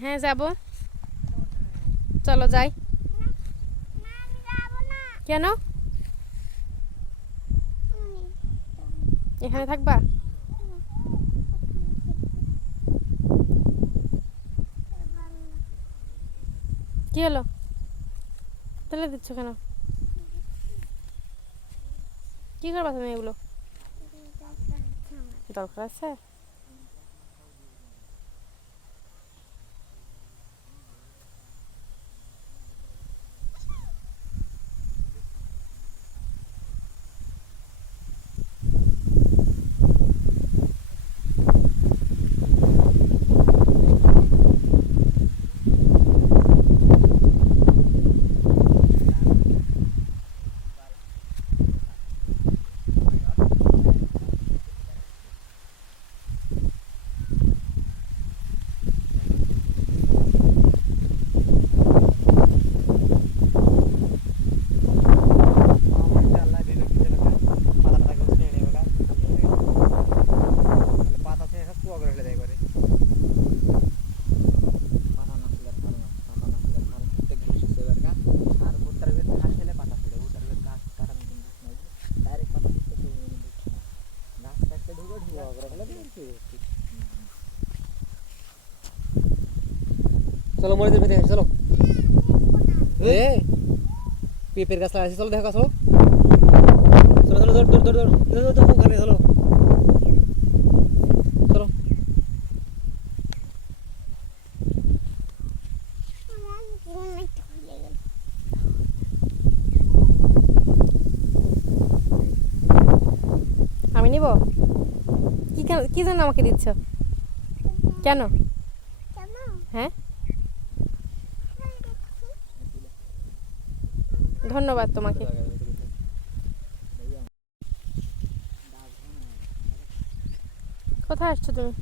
হ্যাঁ যাব, চলো যাই। কেন এখানে থাকবা? কি হলো, তুলে দিচ্ছ কেন? কি করবা তুমি এগুলো? দরকার আছে? চলো মরিচের ভিতরে চলো। এ পেঁপের গাছ লাগাইছি, চলো দেখো, চলো চলো চলো, দৌড় দৌড় দৌড় দৌড় দৌড় ওখানে চলো চলো। আমি নিব? কি জন্য আমাকে দিচ্ছ? কেন? হ্যাঁ, ধন্যবাদ তোমাকে। কোথায় আসছো তুমি?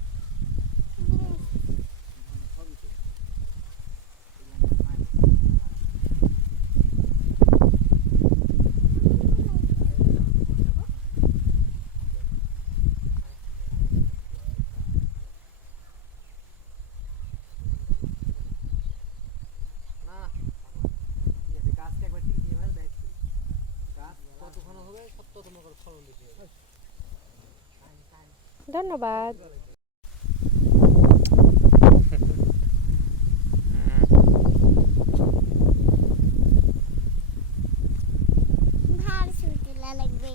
ধন্যবাদ। ভার সুতলা লাগবে।